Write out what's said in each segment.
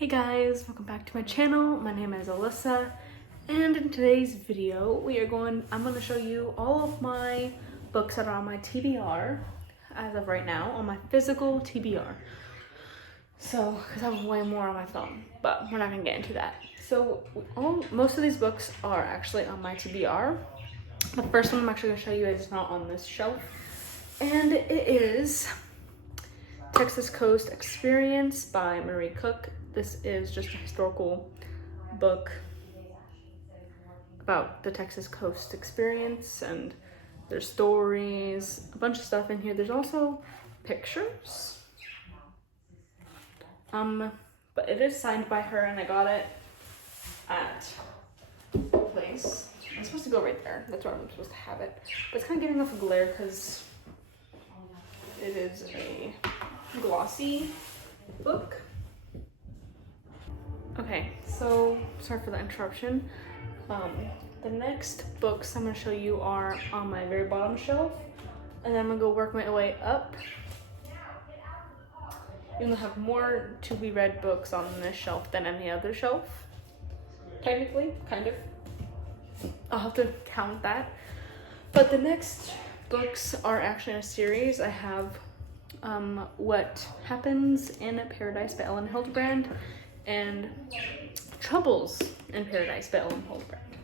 Hey guys, welcome back to my channel. My name is Alyssa, and in today's video I'm going to show you all of my books that are on my TBR as of right now, on my physical TBR. So, because I have way more on my phone, but we're not going to get into that. So, most of these books are actually on my TBR. The first one I'm actually going to show you is not on this shelf, and it is Texas Coast Experience by Marie Cook. This is just a historical book about the Texas Coast experience, and there's stories, a bunch of stuff in here. There's also pictures. But it is signed by her, and I got it at a place. I'm supposed to go right there. That's where I'm supposed to have it. But it's kind of getting off of glare because it is a glossy book. Okay, so sorry for the interruption. The next books I'm going to show you are on my very bottom shelf, and then I'm going to go work my way up. You're going to have more to be read books on this shelf than any other shelf. Technically, kind of. I'll have to count that. But the next books are actually in a series. I have What Happens in Paradise by Ellen Hildebrand and Troubles in Paradise by Ellen Hildebrand.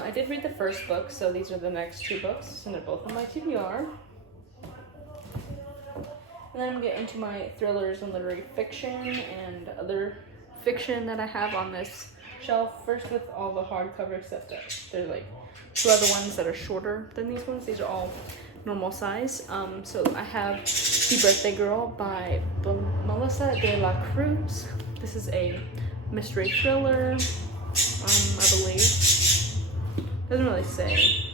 I did read the first book, so these are the next two books, and they're both on my TBR. And then I'm gonna get into my thrillers and literary fiction and other fiction that I have on this shelf. First with all the hardcover, except that there's like two other ones that are shorter than these ones. These are all normal size. So I have The Birthday Girl by Melissa de la Cruz. This is a mystery thriller, I believe. Doesn't really say.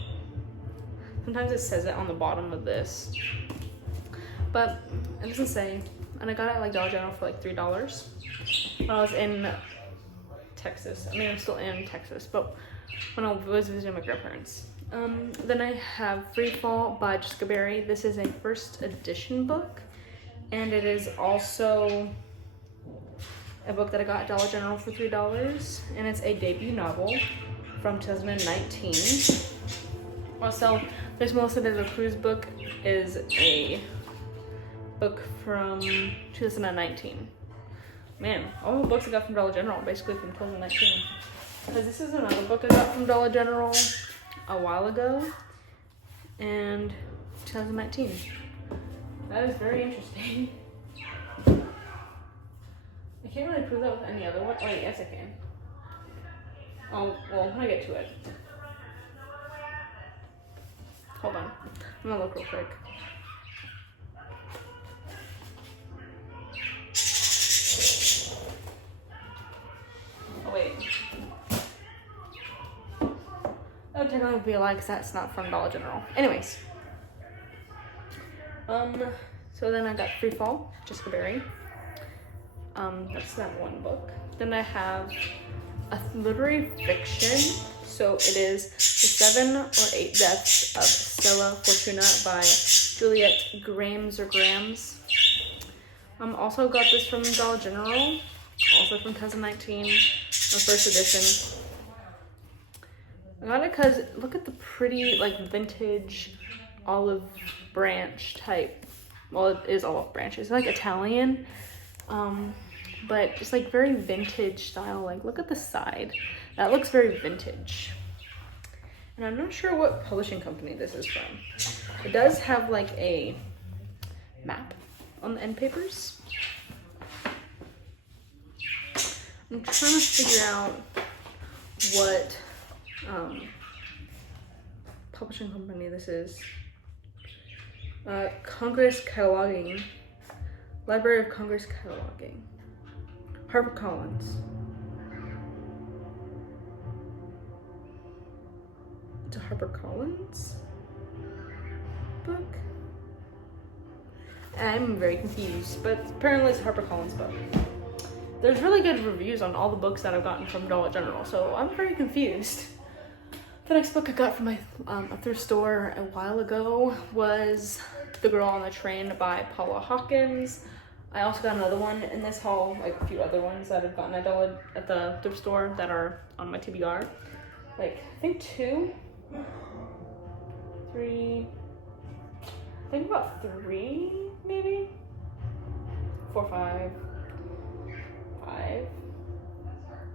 Sometimes it says it on the bottom of this, but it doesn't say. And I got it at like Dollar General for like $3 when I was in Texas. I mean, I'm still in Texas, but when I was visiting my grandparents. Then I have Free Fall by Jessica Berry. This is a first edition book, and it is also a book that I got at Dollar General for $3, and it's a debut novel from 2019. Also, this Melissa de la Cruz book is a book from 2019. Man, all the books I got from Dollar General are basically from 2019. Because this is another book I got from Dollar General a while ago, and 2019. That is very interesting. I can't really prove that with any other one. Oh, yes, I can. Oh, well, when I get to it. Hold on. I'm gonna look real quick. Oh, wait. That would technically be a lie because that's not from Dollar General. Anyways. So then I got Free Fall, Jessica Berry. That's that one book. Then I have a literary fiction. So it is The 7 or 8 Deaths of Stella Fortuna by Juliet Grams or Grams. Also got this from Dollar General, also from 2019, the first edition. I got it because look at the pretty like vintage olive branch type. Well, it is olive branch. It's like Italian. But just like very vintage style. Like look at the side. That looks very vintage. And I'm not sure what publishing company this is from. It does have like a map on the end papers. I'm trying to figure out what publishing company this is. Congress Cataloging. Library of Congress Cataloging. HarperCollins. It's a HarperCollins book? I'm very confused, but apparently it's a HarperCollins book. There's really good reviews on all the books that I've gotten from Dollar General, so I'm very confused. The next book I got from a thrift store a while ago was The Girl on the Train by Paula Hawkins. I also got another one in this haul, like a few other ones that I've gotten at the thrift store that are on my TBR. Like, I think 2, 3, I think about 3, maybe? 4, 5,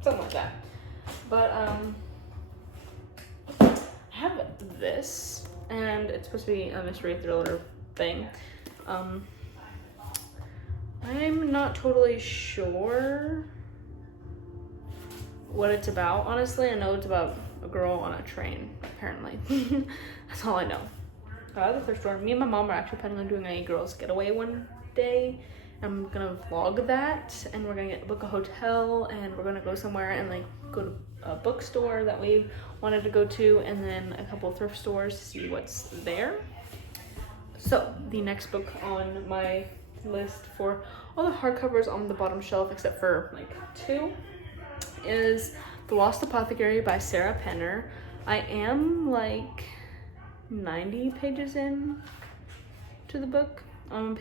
something like that. But, I have this, and it's supposed to be a mystery thriller thing. I'm not totally sure what it's about, honestly. I know it's about a girl on a train, apparently. That's all I know. The thrift store. Me and my mom are actually planning on doing a girls' getaway one day. I'm gonna vlog that, and we're gonna book a hotel, and we're gonna go somewhere and like go to a bookstore that we wanted to go to, and then a couple of thrift stores to see what's there. So the next book on my list for all the hardcovers on the bottom shelf, except for like 2, is The Lost Apothecary by Sarah Penner. I am like 90 pages in to the book. I'm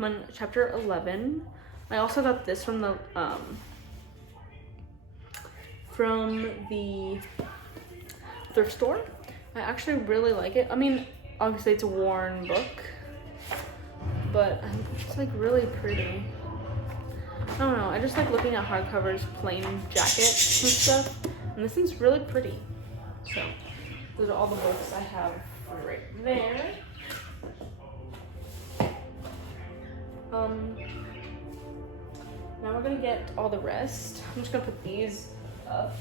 on chapter 11. I also got this from the thrift store. I actually really like it. I mean, obviously it's a worn book, but it's like really pretty. I don't know, I just like looking at hardcovers, plain jackets and stuff, and this one's really pretty. So those are all the books I have right there. Now we're gonna get all the rest. I'm just gonna put these up,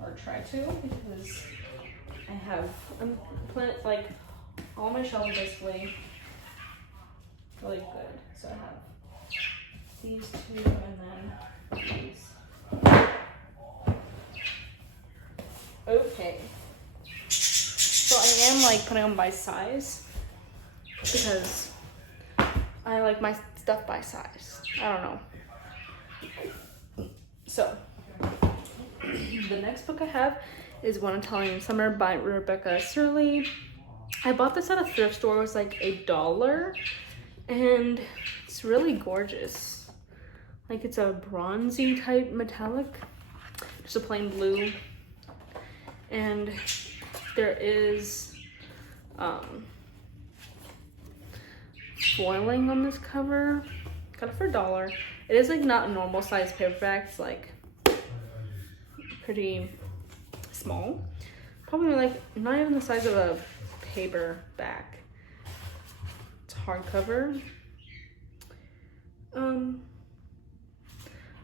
or try to, because I'm planning, like, all my shelves are basically really good. So I have these 2 and then these. Okay. So I am like putting them by size because I like my stuff by size. I don't know. So the next book I have is One Italian Summer by Rebecca Surley. I bought this at a thrift store. It was like $1, and it's really gorgeous. Like, it's a bronzy type metallic, just a plain blue, and there is foiling on this cover. Got it for $1. It is like not a normal size paperback. It's like pretty small, probably like not even the size of a paperback. It's hardcover.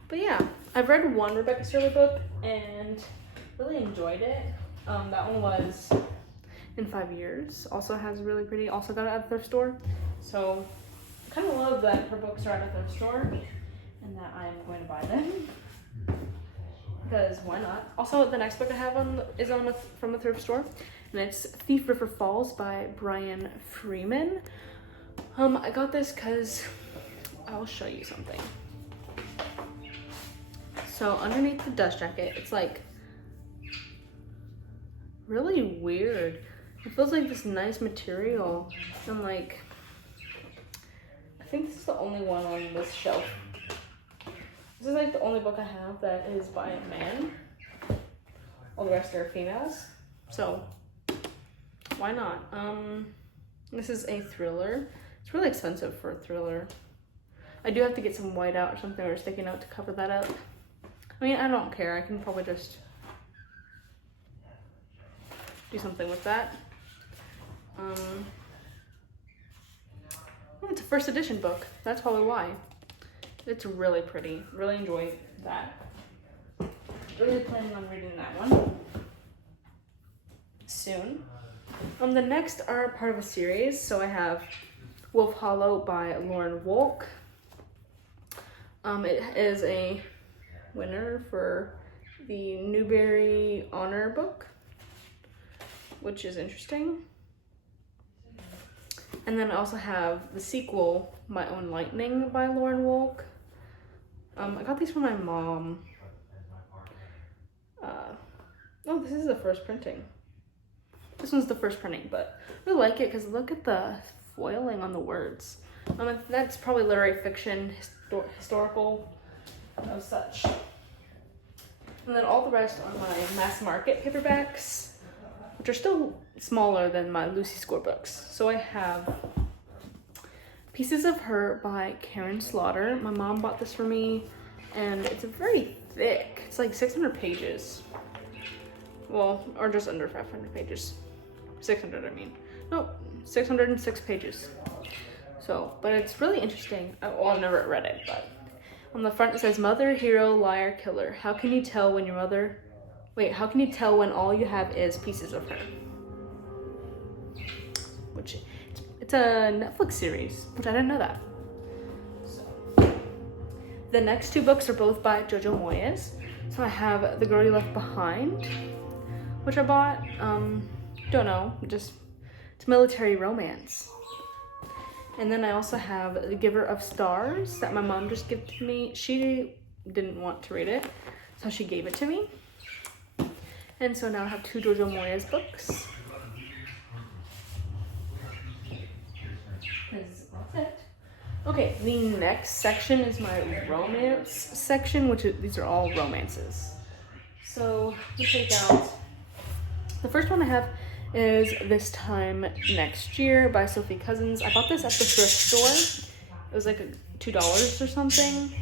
But yeah, I've read one Rebecca Surley book and really enjoyed it. That one was In 5 Years. Also has really pretty, also got it at a thrift store. So I kind of love that her books are at a thrift store and that I'm going to buy them. Because why not? Also, the next book I have is from a thrift store, and it's Thief River Falls by Brian Freeman. I got this because I'll show you something. So underneath the dust jacket, it's like really weird. It feels like this nice material, and like I think this is the only one on this shelf. This is like the only book I have that is by a man. All the rest are females. So why not? This is a thriller. It's really expensive for a thriller. I do have to get some whiteout or something, or a sticky note to cover that up. I mean, I don't care. I can probably just do something with that. It's a first edition book. That's probably why. It's really pretty. Really enjoy that. Really planning on reading that one soon. The next are part of a series. So I have Wolf Hollow by Lauren Wolk. It is a winner for the Newbery Honor book, which is interesting. And then I also have the sequel, My Own Lightning by Lauren Wolk. I got these from my mom. Oh, this is the first printing. This one's the first printing, but I really like it because look at the foiling on the words. That's probably literary fiction, historical, of such. And then all the rest are my mass market paperbacks, which are still smaller than my Lucy Score books. So I have Pieces of Her by Karen Slaughter. My mom bought this for me, and it's very thick. It's like 600 pages. Well, or just under 500 pages. 600, I mean. Nope, 606 pages. So, but it's really interesting. Well, I've never read it, but on the front it says, Mother, Hero, Liar, Killer. How can you tell when your mother... Wait, how can you tell when all you have is pieces of her? Which, it's a Netflix series, which I didn't know that. So, the next two books are both by Jojo Moyes. So I have The Girl You Left Behind, which I bought, don't know, just, it's military romance. And then I also have The Giver of Stars that my mom just gave to me. She didn't want to read it, so she gave it to me. And so now I have two Jojo Moyes books. That's it. Okay, the next section is my romance section, these are all romances. So let's take out, the first one I have is This Time Next Year by Sophie Cousins. I bought this at the thrift store. It was like $2 or something.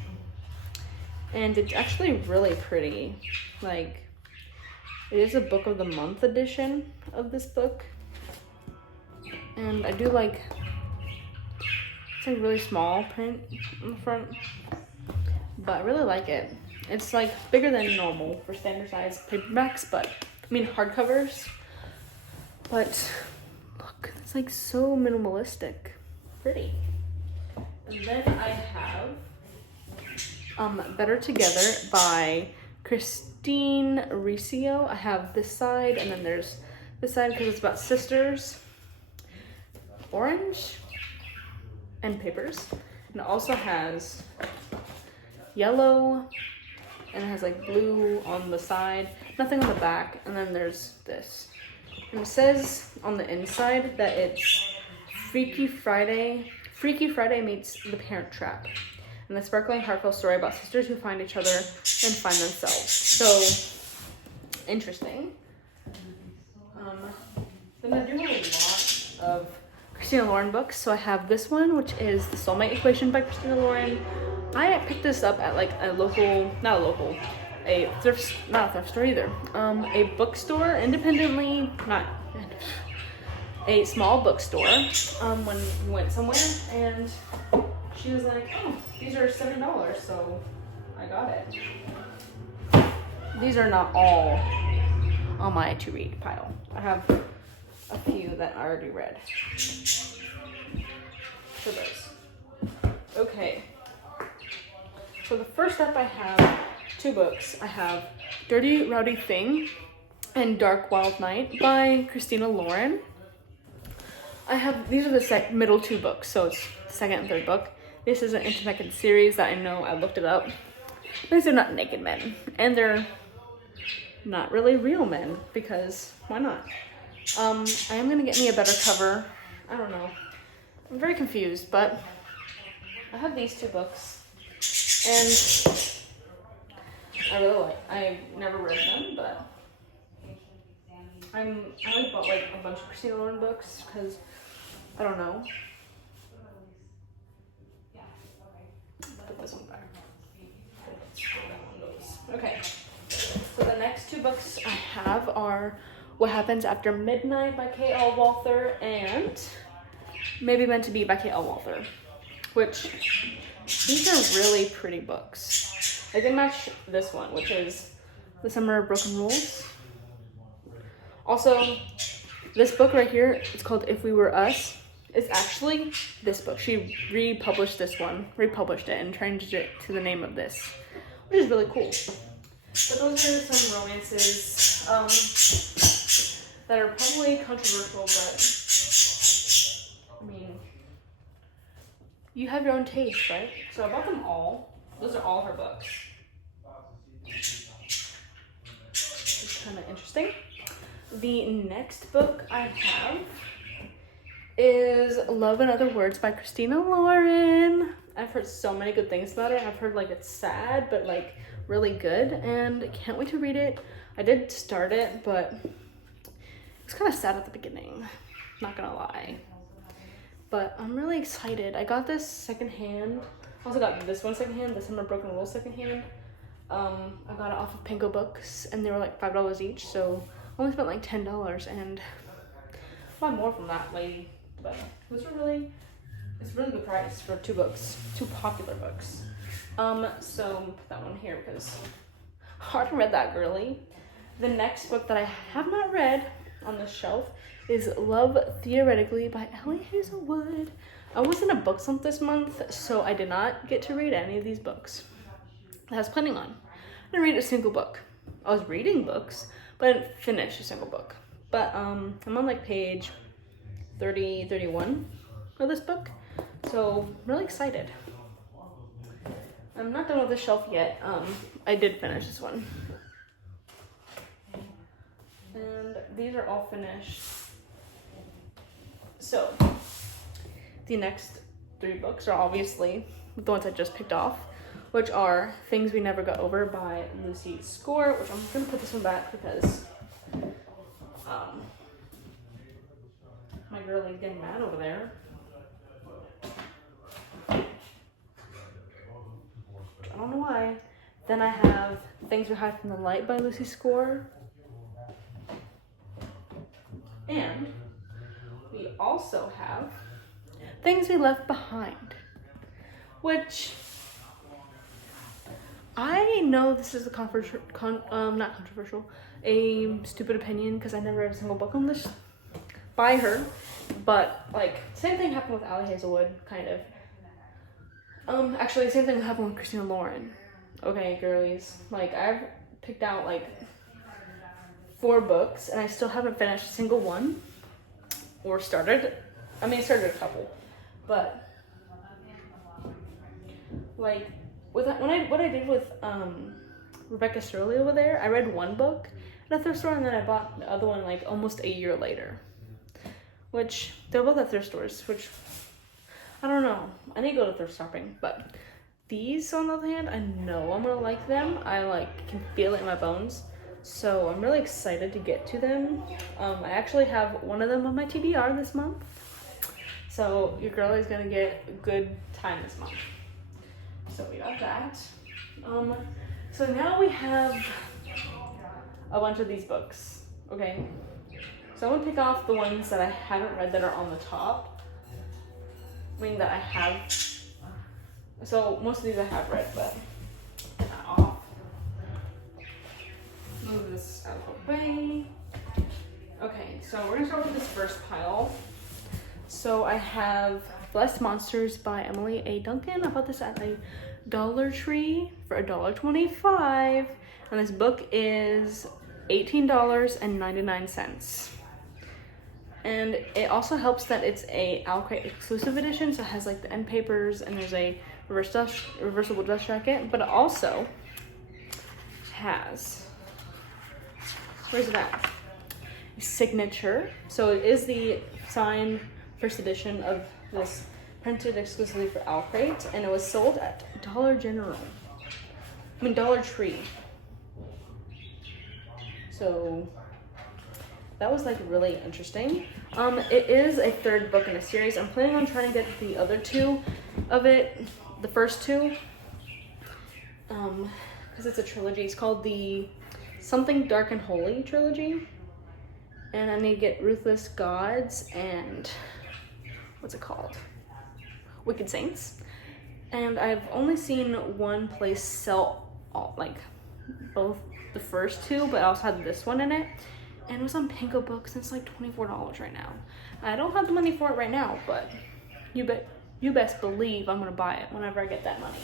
And it's actually really pretty. Like, it is a book of the month edition of this book. And I do like, it's like really small print on the front. But I really like it. It's like bigger than normal for standard size paperbacks, but I mean hardcovers. But look, it's like so minimalistic. Pretty. And then I have Better Together by Christine Riccio. I have this side, and then there's this side because it's about sisters. Orange and papers. And it also has yellow, and it has like blue on the side, nothing on the back, and then there's this. And it says on the inside that it's Freaky Friday meets The Parent Trap. And the sparkling, heartfelt story about sisters who find each other and find themselves. So, interesting. Then I do have a lot of Christina Lauren books. So I have this one, which is The Soulmate Equation by Christina Lauren. I picked this up at like a local, not a thrift store either. A bookstore, independently, not a small bookstore. When we went somewhere, and she was like, "Oh, these are $7," so I got it. These are not all on my to read pile. I have a few that I already read. So those. Okay. So the first up, I have two books. I have Dirty Rowdy Thing and Dark Wild Night by Christina Lauren. These are the middle two books, so it's the second and third book. This is an interconnected series that I know, I looked it up. These are not naked men, and they're not really real men, because why not? I am gonna get me a better cover. I don't know. I'm very confused, but I have these two books. And I really like, I've never read them, but I like bought like a bunch of Christina Lauren books because I don't know. Put this one back. Okay. So the next two books I have are What Happens After Midnight by K.L. Walther and Maybe Meant to Be by K.L. Walther, which these are really pretty books. I can match this one, which is The Summer of Broken Rules. Also, this book right here, it's called If We Were Us. It's actually this book. She republished it and changed it to the name of this, which is really cool. But those are some romances that are probably controversial, but I mean, you have your own taste, right? So I bought them all. Those are all her books. It's kind of interesting. The next book I have is Love and Other Words by Christina Lauren. I've heard so many good things about it. I've heard like it's sad, but like really good, and can't wait to read it. I did start it, but it's kind of sad at the beginning, not gonna lie. But I'm really excited. I got this secondhand. I also got this one secondhand, this Summer Broken Rules secondhand. I got it off of Pinko Books, and they were like $5 each, so I only spent like $10, and I'll buy more from that lady. But it's a really good price for 2 books, 2 popular books. So I'm gonna put that one here because I already read that, girly. The next book that I have not read on the shelf is Love Theoretically by Ellie Hazelwood. I was in a book slump this month, so I did not get to read any of these books I was planning on. I didn't read a single book. I was reading books, but I didn't finish a single book. But I'm on like page 30, 31 of this book, so I'm really excited. I'm not done with the shelf yet. I did finish this one. And these are all finished. So, the next 3 books are obviously the ones I just picked off, which are Things We Never Got Over by Lucy Score, which I'm gonna put this one back because my girl is getting mad over there. I don't know why. Then I have Things We Hide from the Light by Lucy Score. And we also have Things We Left Behind, which I know this is a not controversial, a stupid opinion because I never read a single book on this by her, but like same thing happened with Ellie Hazelwood, kind of. Actually, same thing happened with Christina Lauren. Okay, girlies, like I've picked out like 4 books and I still haven't finished a single one or started. I started a couple, but like what I did with Rebecca Surley over there, I read 1 book at a thrift store and then I bought the other one like almost a year later, which they're both at thrift stores, which I don't know. I need to go to thrift shopping, but these on the other hand, I know I'm gonna like them. I like can feel it in my bones. So I'm really excited to get to them. I actually have one of them on my TBR this month. So your girl is gonna get a good time this month. So we got that. So now we have a bunch of these books, okay? So I'm gonna pick off the ones that I haven't read that are on the top. That I have. So most of these I have read, but get that off. Move this out of the way. Okay, so we're gonna start with this first pile. So I have Blessed Monsters by Emily A. Duncan. I bought this at a Dollar Tree for $1.25, and this book is $18.99. And it also helps that it's a OwlCrate exclusive edition, so it has like the end papers and there's a reversible dust jacket, but it also has, where's it at? A signature. So it is the signed first edition of this, printed exclusively for OwlCrate, and it was sold at Dollar Tree. So that was like really interesting. It is a 3rd book in a series. I'm planning on trying to get the other 2 of it, the first 2, because it's a trilogy. It's called the Something Dark and Holy trilogy, and I need to get Ruthless Gods and what's it called? Wicked Saints. And I've only seen one place sell both the first 2, but I also had this one in it. And it was on Pinko Books, and it's like $24 right now. I don't have the money for it right now, but you best believe I'm gonna buy it whenever I get that money.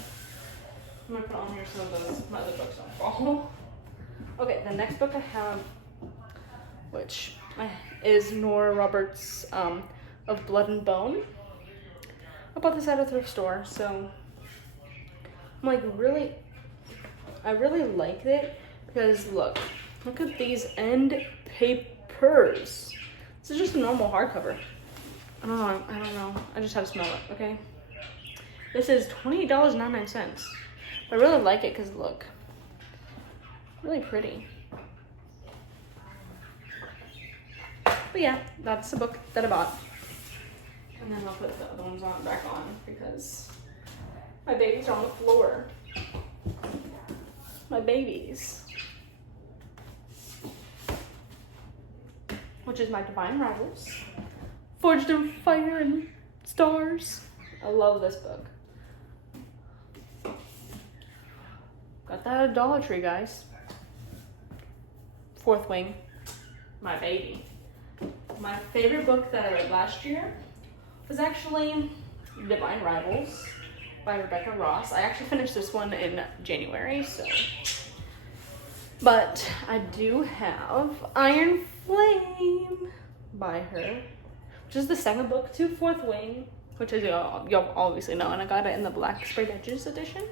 I'm gonna put on here some of those my other books don't fall. Okay, the next book I have, which is Nora Roberts' Of Blood and Bone. I bought this at a thrift store, so I'm like I really like it because look at these end papers. This is just a normal hardcover. I don't know. I just have to smell it, okay? This is $28.99. I really like it because look, really pretty. But yeah, that's the book that I bought. And then I'll put the other ones back on because my babies are on the floor. My babies. Which is my Divine Rivals. Forged in Fire and Stars. I love this book. Got that at Dollar Tree, guys. Fourth Wing. My baby. My favorite book that I read last year was actually Divine Rivals by Rebecca Ross. I actually finished this one in January, so. But I do have Iron Flame by her, which is the second book to Fourth Wing, which is you'll obviously know, and I got it in the Black Sprayed Edges edition.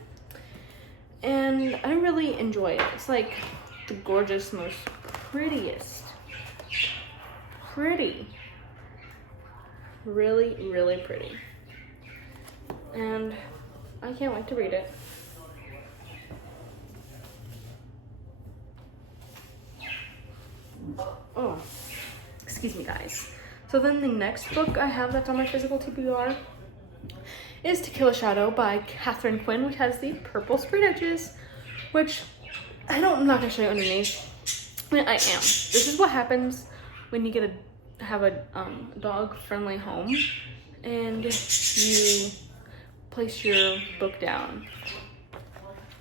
And I really enjoy it. It's like the gorgeous, most prettiest. Pretty. Really, really pretty. And I can't wait to read it. Oh, excuse me, guys. So then the next book I have that's on my physical TBR is To Kill a Shadow by Catherine Quinn, which has the purple sprayed edges, which I'm not gonna show you underneath. I mean, I am. This is what happens when you have a dog-friendly home and you place your book down.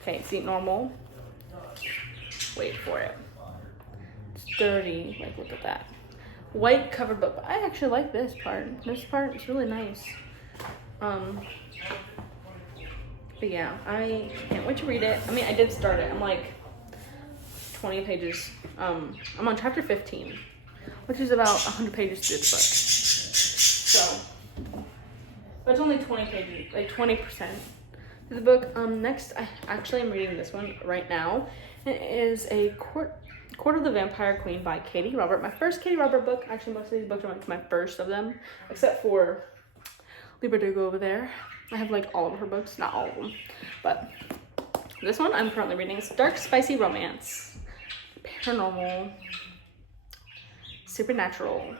Okay, see, normal. Wait for it. It's dirty. Like, look at that. White cover book. But I actually like this part. This part is really nice. But yeah, I can't wait to read it. I mean, I did start it. I'm like 20 pages. I'm on chapter 15, which is about 100 pages through the book. So, but it's only 20 pages, like 20% through the book. Next, I actually am reading this one right now. It is a Court of the Vampire Queen by Katie Robert. My first Katie Robert book. Actually, most of these books are like my first of them, except for Libra Dugo over there. I have like all of her books, not all of them, but this one I'm currently reading. It's dark, spicy romance, paranormal, supernatural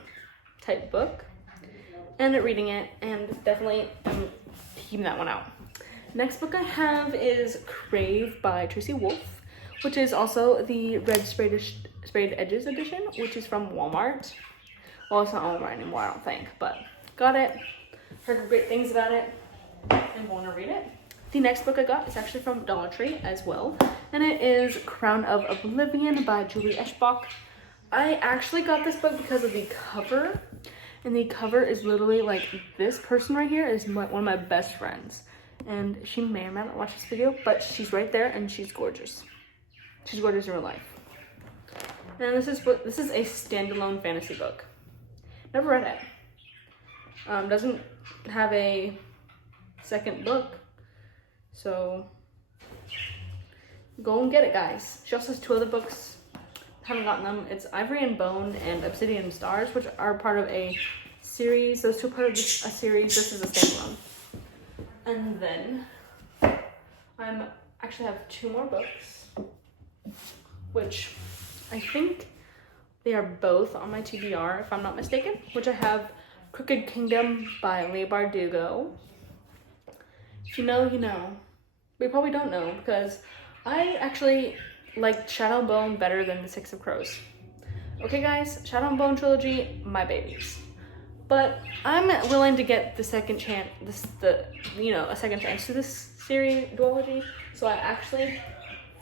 type book, and reading it, and definitely I'm keeping that one out. Next book I have is Crave by Tracy Wolff, which is also the red sprayed edges edition, which is from Walmart. Well, it's not Walmart anymore, I don't think, but got it. Heard great things about it and want to read it. The next book I got is actually from Dollar Tree as well, and it is Crown of Oblivion by Julie Eschbach. I actually got this book because of the cover, and the cover is literally like this person right here is one of my best friends, and she may or may not watch this video, but she's right there and she's gorgeous. She's gorgeous in real life. And this is a standalone fantasy book. Never read it. Doesn't have a second book, so go and get it, guys. She also has 2 other books. Haven't gotten them. It's Ivory and Bone and Obsidian Stars, which are part of a series. Those 2 are part of a series. This is a standalone. And then I actually have 2 more books, which I think they are both on my TBR, if I'm not mistaken, which I have Crooked Kingdom by Leigh Bardugo. If you know, you know. But you probably don't know, because I actually like Shadow and Bone better than the Six of Crows. Okay, guys, Shadow and Bone trilogy, my babies. But I'm willing to get the second chance, a second chance to this series duology. So I actually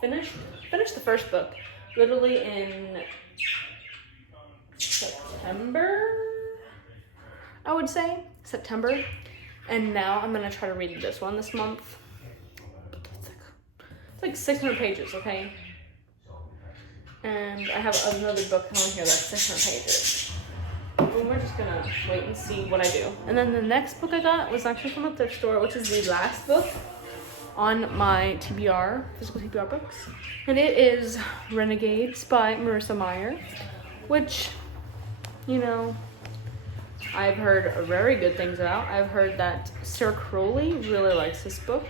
finished the first book literally in September, I would say, September. And now I'm gonna try to read this one this month. It's like 600 pages, okay? And I have another book on here that's 600 pages. And we're just gonna wait and see what I do. And then the next book I got was actually from a thrift store, which is the last book on my TBR, physical TBR books. And it is Renegades by Marissa Meyer, which, I've heard very good things about. I've heard that Sir Crowley really likes this book.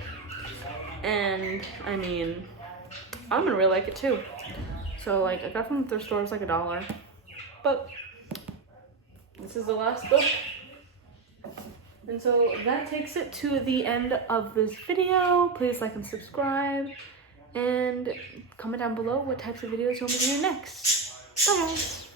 And, I mean, I'm gonna really like it too. So, like, I got from the thrift store, it's like $1. But this is the last book. And so that takes it to the end of this video. Please like and subscribe. And comment down below what types of videos you want me to do next. Bye guys.